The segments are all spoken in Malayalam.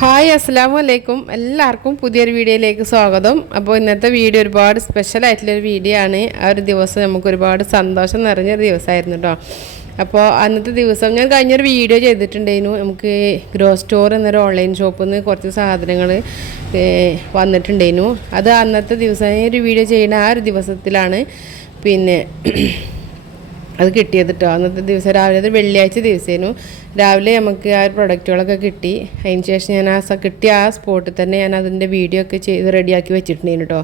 ഹായ് അസ്സാം വലൈക്കും എല്ലാവർക്കും പുതിയൊരു വീഡിയോയിലേക്ക് സ്വാഗതം. അപ്പോൾ ഇന്നത്തെ വീഡിയോ ഒരുപാട് സ്പെഷ്യൽ ആയിട്ടുള്ളൊരു വീഡിയോ ആണ്. ആ ഒരു ദിവസം നമുക്ക് ഒരുപാട് സന്തോഷം നിറഞ്ഞൊരു ദിവസമായിരുന്നു കേട്ടോ അപ്പോൾ അന്നത്തെ ദിവസം ഞാൻ കഴിഞ്ഞൊരു വീഡിയോ ചെയ്തിട്ടുണ്ടായിരുന്നു. നമുക്ക് ഗ്രോ സ്റ്റോർ എന്നൊരു ഓൺലൈൻ ഷോപ്പിൽ നിന്ന് കുറച്ച് സാധനങ്ങൾ വന്നിട്ടുണ്ടായിരുന്നു. അത് അന്നത്തെ ദിവസം ഒരു വീഡിയോ ചെയ്യുന്ന ആ ഒരു ദിവസത്തിലാണ്. പിന്നെ അത് കിട്ടിയത് കേട്ടോ അന്നത്തെ ദിവസം രാവിലെ അത് വെള്ളിയാഴ്ച ദിവസേനു. രാവിലെ നമുക്ക് ആ പ്രൊഡക്റ്റുകളൊക്കെ കിട്ടി. അതിന് ശേഷം ഞാൻ ആ കിട്ടിയ ആ സ്പോട്ടിൽ തന്നെ ഞാൻ അതിന്റെ വീഡിയോ ഒക്കെ ചെയ്ത് റെഡിയാക്കി വെച്ചിട്ടുണ്ടായിരുന്നു കേട്ടോ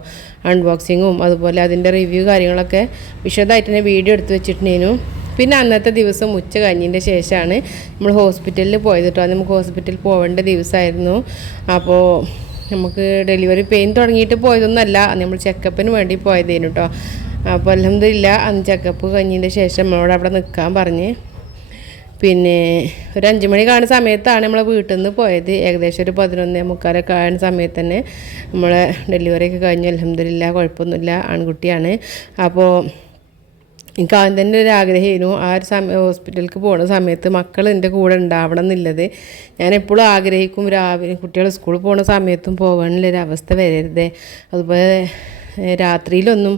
അൺബോക്സിങ്ങും അതുപോലെ അതിന്റെ റിവ്യൂ കാര്യങ്ങളൊക്കെ വിശദമായിട്ട് തന്നെ വീഡിയോ എടുത്ത് വെച്ചിട്ടുണ്ടായിരുന്നു പിന്നെ അന്നത്തെ ദിവസം ഉച്ച കഴിഞ്ഞതിന്റെ ശേഷമാണ് നമ്മൾ ഹോസ്പിറ്റലിൽ പോയത് കേട്ടോ നമുക്ക് ഹോസ്പിറ്റലിൽ പോകേണ്ട ദിവസമായിരുന്നു അപ്പോൾ നമുക്ക് ഡെലിവറി പെയിൻ തുടങ്ങിയിട്ട് പോയതൊന്നുമല്ല. നമ്മൾ ചെക്കപ്പിന് വേണ്ടി പോയതേനു കേട്ടോ അപ്പോൾ അലഹമില്ല അന്ന് ചെക്കപ്പ് കഴിഞ്ഞതിന്റെ ശേഷം നമ്മളോട് അവിടെ നിൽക്കാൻ പറഞ്ഞ്. പിന്നെ ഒരു അഞ്ച് മണി കാണുന്ന സമയത്താണ് നമ്മൾ വീട്ടിൽ നിന്ന് പോയത്. ഏകദേശം ഒരു പതിനൊന്നേ മുക്കാലൊക്കെ ആയ സമയത്ത് തന്നെ നമ്മളെ ഡെലിവറി ഒക്കെ കഴിഞ്ഞു. അലഹമില്ല കുഴപ്പമൊന്നുമില്ല. ആൺകുട്ടിയാണ്. അപ്പോൾ എനിക്ക് ആദ്യം തന്നെ ഒരു ആഗ്രഹമായിരുന്നു. ആ ഒരു സമയം ഹോസ്പിറ്റലിലേക്ക് പോകുന്ന സമയത്ത് മക്കൾ എന്റെ കൂടെ ഉണ്ടാവണം എന്നുള്ളത്. ഞാൻ എപ്പോഴും ആഗ്രഹിക്കും. രാവിലെ കുട്ടികൾ സ്കൂളിൽ പോകുന്ന സമയത്തും പോകാനുള്ളൊരു അവസ്ഥ വരരുതേ. അതുപോലെ രാത്രിയിലൊന്നും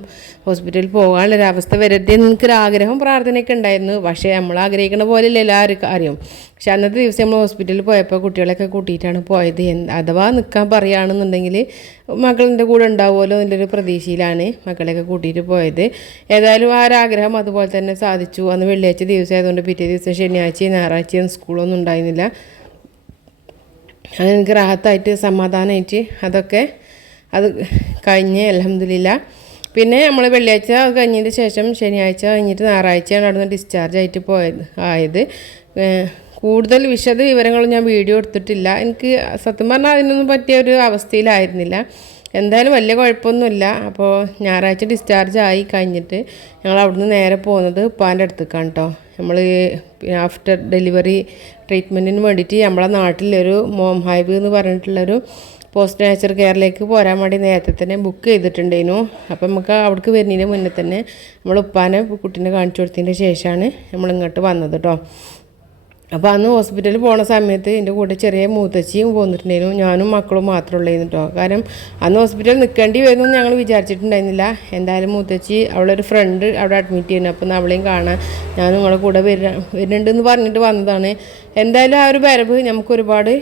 ഹോസ്പിറ്റലിൽ പോകാനുള്ളൊരവസ്ഥ വരരുത് എന്ന് എനിക്കൊരു ആഗ്രഹം പ്രാർത്ഥനയൊക്കെ ഉണ്ടായിരുന്നു. പക്ഷേ നമ്മൾ ആഗ്രഹിക്കുന്ന പോലെയല്ല എല്ലാവരും കാര്യവും പക്ഷെ അന്നത്തെ ദിവസം നമ്മൾ ഹോസ്പിറ്റലിൽ പോയപ്പോൾ കുട്ടികളെയൊക്കെ കൂട്ടിയിട്ടാണ് പോയത്. അഥവാ നിൽക്കാൻ പറയുകയാണെന്നുണ്ടെങ്കിൽ മക്കളിന്റെ കൂടെ ഉണ്ടാവുമല്ലോ എന്നുള്ളൊരു പ്രതീക്ഷയിലാണ് മക്കളെയൊക്കെ കൂട്ടിയിട്ട് പോയത്. ഏതായാലും ആ ഒരു ആഗ്രഹം അതുപോലെ തന്നെ സാധിച്ചു. അന്ന് വെള്ളിയാഴ്ച ദിവസം ആയതുകൊണ്ട് പിറ്റേ ദിവസം ശനിയാഴ്ചയും ഞായറാഴ്ചയും സ്കൂളൊന്നും ഉണ്ടായിരുന്നില്ല. അങ്ങനെ എനിക്ക് റാഹത്തായിട്ട് സമാധാനമായിട്ട് അതൊക്കെ അത് കഴിഞ്ഞ് അലഹമില്ല പിന്നെ നമ്മൾ വെള്ളിയാഴ്ച അത് കഴിഞ്ഞതിന് ശേഷം ശനിയാഴ്ച കഴിഞ്ഞിട്ട് ഞായറാഴ്ചയാണ് അവിടെ നിന്ന് ഡിസ്ചാർജ് ആയിട്ട് പോയത് ആയത്. കൂടുതൽ വിശദ വിവരങ്ങളും ഞാൻ വീഡിയോ എടുത്തിട്ടില്ല. എനിക്ക് സത്യം പറഞ്ഞാൽ അതിനൊന്നും പറ്റിയ ഒരു അവസ്ഥയിലായിരുന്നില്ല. എന്തായാലും വലിയ കുഴപ്പമൊന്നുമില്ല. അപ്പോൾ ഞായറാഴ്ച ഡിസ്ചാർജ് ആയി കഴിഞ്ഞിട്ട് ഞങ്ങൾ അവിടുന്ന് നേരെ പോകുന്നത് ഉപ്പാന്റെ അടുത്തേക്കാണ് കേട്ടോ നമ്മൾ ആഫ്റ്റർ ഡെലിവറി ട്രീറ്റ്മെന്റിന് വേണ്ടിയിട്ട് നമ്മളെ നാട്ടിലൊരു മോം ഹൈബ് എന്ന് പറഞ്ഞിട്ടുള്ളൊരു പോസ്റ്റ് നേച്ചർ കെയറിലേക്ക് പോരാൻ വേണ്ടി നേരത്തെ തന്നെ ബുക്ക് ചെയ്തിട്ടുണ്ടായിരുന്നു. അപ്പം നമുക്ക് അവിടേക്ക് വരുന്നതിന് മുന്നേ തന്നെ നമ്മൾ ഉപ്പാനെ കുട്ടീനെ കാണിച്ചു കൊടുത്തതിന്റെ ശേഷമാണ് നമ്മൾ ഇങ്ങോട്ട് വന്നത് കേട്ടോ അപ്പോൾ അന്ന് ഹോസ്പിറ്റലിൽ പോണ സമയത്ത് എന്റെ കൂടെ ചെറിയ മൂത്തച്ചിയും പോന്നിട്ടുണ്ടായിരുന്നു. ഞാനും മക്കളും മാത്രമേ ഉള്ളായിരുന്നു കേട്ടോ കാരണം അന്ന് ഹോസ്പിറ്റലിൽ നിൽക്കേണ്ടി വരുമെന്ന് ഞങ്ങൾ വിചാരിച്ചിട്ടുണ്ടായിരുന്നില്ല. എന്തായാലും മൂത്തച്ചി അവളൊരു ഫ്രണ്ട് അവിടെ അഡ്മിറ്റ് ചെയ്യുന്നു അപ്പം അവളെയും കാണാൻ ഞാനും നിങ്ങളുടെ കൂടെ വരാ വരുന്നുണ്ടെന്ന് പറഞ്ഞിട്ട് വന്നതാണ്. എന്തായാലും ആ ഒരു വരവ് നമുക്ക് ഒരുപാട്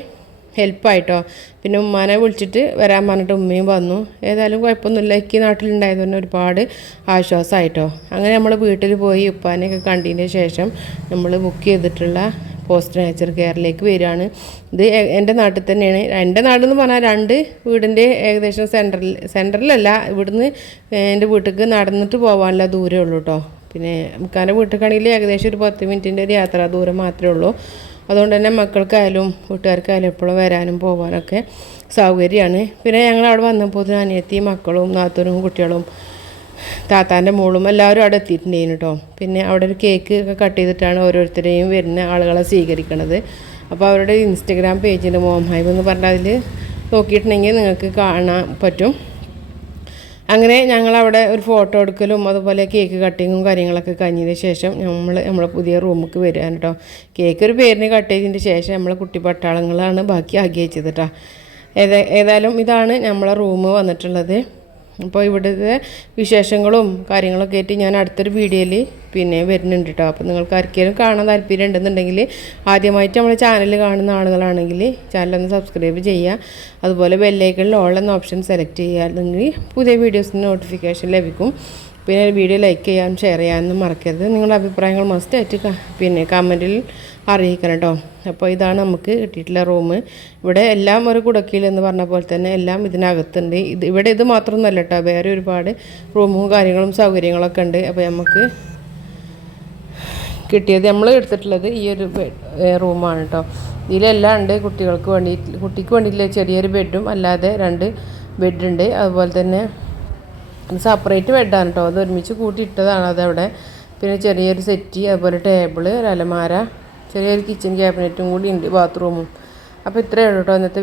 ഹെൽപ്പായിട്ടോ പിന്നെ ഉമ്മാനെ വിളിച്ചിട്ട് വരാൻ പറഞ്ഞിട്ട് ഉമ്മയും വന്നു. ഏതായാലും കുഴപ്പമൊന്നുമില്ല. എനിക്ക് നാട്ടിലുണ്ടായത് തന്നെ ഒരുപാട് ആശ്വാസമായിട്ടോ. അങ്ങനെ നമ്മൾ വീട്ടിൽ പോയി ഉപ്പാനെയൊക്കെ കണ്ടതിന് ശേഷം നമ്മൾ ബുക്ക് ചെയ്തിട്ടുള്ള പോസ്റ്റ് നേച്ചർ കെയറിലേക്ക് വരികയാണ്. ഇത് എന്റെ നാട്ടിൽ തന്നെയാണ്. എന്റെ നാടെന്ന് പറഞ്ഞാൽ രണ്ട് വീടിന്റെ ഏകദേശം സെന്ററിൽ സെന്ററിലല്ല ഇവിടുന്ന് എന്റെ വീട്ടിലേക്ക് നടന്നിട്ട് പോകാനുള്ള ദൂരമേ ഉള്ളൂ കേട്ടോ പിന്നെ മുക്കാന്റെ വീട്ടിലേക്കാണെങ്കിൽ ഏകദേശം ഒരു പത്ത് മിനിറ്റിന്റെ ഒരു യാത്രാ ദൂരം മാത്രമേ ഉള്ളൂ. അതുകൊണ്ട് തന്നെ മക്കൾക്കായാലും വീട്ടുകാർക്കായാലും എപ്പോഴും വരാനും പോകാനൊക്കെ സൗകര്യമാണ്. പിന്നെ ഞങ്ങൾ അവിടെ വന്നപ്പോൾ അനിയത്തി മക്കളും നാത്തൂനും കുട്ടികളും താത്താന്റെ മോളും എല്ലാവരും അവിടെ എത്തിയിട്ടുണ്ടായിരുന്നു കേട്ടോ. പിന്നെ അവിടെ ഒരു കേക്ക് ഒക്കെ കട്ട് ചെയ്തിട്ടാണ് ഓരോരുത്തരെയും വരുന്ന ആളുകളെ സ്വീകരിക്കണത്. അപ്പോൾ അവരുടെ ഇൻസ്റ്റഗ്രാം പേജിന്റെ മോം ഹൈവ് എന്ന് പറഞ്ഞാൽ അതിൽ നോക്കിയിട്ടുണ്ടെങ്കിൽ നിങ്ങൾക്ക് കാണാൻ പറ്റും. അങ്ങനെ ഞങ്ങളവിടെ ഒരു ഫോട്ടോ എടുക്കലും അതുപോലെ കേക്ക് കട്ടിങ്ങും കാര്യങ്ങളൊക്കെ കഴിഞ്ഞതിന് ശേഷം നമ്മൾ നമ്മളെ പുതിയ റൂമിലേക്ക് വരികയാണ് കേട്ടോ. കേക്ക് ഒരു പേരിന് കട്ട് ചെയ്തതിന് ശേഷം നമ്മളെ കുട്ടി പട്ടാളങ്ങളാണ് ബാക്കി ആക്കി വെച്ചത് കേട്ടോ. ഏതാ ഏതായാലും ഇതാണ് നമ്മളെ റൂം വന്നിട്ടുള്ളത്. അപ്പോൾ ഇവിടുത്തെ വിശേഷങ്ങളും കാര്യങ്ങളൊക്കെ ആയിട്ട് ഞാൻ അടുത്തൊരു വീഡിയോയിൽ പിന്നെ വരുന്നുണ്ട് കേട്ടോ അപ്പോൾ നിങ്ങൾക്ക് ആർക്കെങ്കിലും കാണാൻ താല്പര്യം ഉണ്ടെന്നുണ്ടെങ്കിൽ ആദ്യമായിട്ട് നമ്മുടെ ചാനൽ കാണുന്ന ആളുകളാണെങ്കിൽ ചാനലൊന്ന് സബ്സ്ക്രൈബ് ചെയ്യുക. അതുപോലെ ബെല്ലൈക്കണിൽ ഓൾ എന്ന ഓപ്ഷൻ സെലക്ട് ചെയ്യുകയാണെങ്കിൽ പുതിയ വീഡിയോസിന് നോട്ടിഫിക്കേഷൻ ലഭിക്കും. പിന്നെ വീഡിയോ ലൈക്ക് ചെയ്യാനും ഷെയർ ചെയ്യാനൊന്നും മറക്കരുത്. നിങ്ങളുടെ അഭിപ്രായങ്ങൾ മസ്റ്റ് ആയിട്ട് പിന്നെ കമന്റിൽ അറിയിക്കണം കേട്ടോ അപ്പോൾ ഇതാണ് നമുക്ക് കിട്ടിയിട്ടുള്ള റൂം ഇവിടെ എല്ലാം ഒരു കുടക്കിയിൽ എന്ന് പറഞ്ഞ പോലെ തന്നെ എല്ലാം ഇതിനകത്തുണ്ട്. ഇത് ഇവിടെ ഇത് മാത്രമൊന്നുമല്ല കേട്ടോ വേറെ ഒരുപാട് റൂമും കാര്യങ്ങളും സൗകര്യങ്ങളൊക്കെ ഉണ്ട്. അപ്പോൾ നമുക്ക് കിട്ടിയത് നമ്മൾ എടുത്തിട്ടുള്ളത് ഈ ഒരു റൂമാണ് കേട്ടോ ഇതിലെല്ലാം ഉണ്ട് കുട്ടികൾക്ക് വേണ്ടി കുട്ടിക്ക് വേണ്ടിയിട്ടുള്ള ചെറിയൊരു ബെഡും അല്ലാതെ രണ്ട് ബെഡുണ്ട് അതുപോലെ തന്നെ സെപ്പറേറ്റ് ബെഡാണ് കേട്ടോ അത് ഒരുമിച്ച് കൂട്ടിയിട്ടതാണ് അതവിടെ. പിന്നെ ചെറിയൊരു സെറ്റി അതുപോലെ ടേബിൾ അലമാര ചെറിയൊരു കിച്ചൺ ക്യാബിനറ്റും കൂടി ഉണ്ട് ബാത്റൂമും അപ്പോൾ ഇത്രയേ ഉള്ളൂ കേട്ടോ ഇന്നത്തെ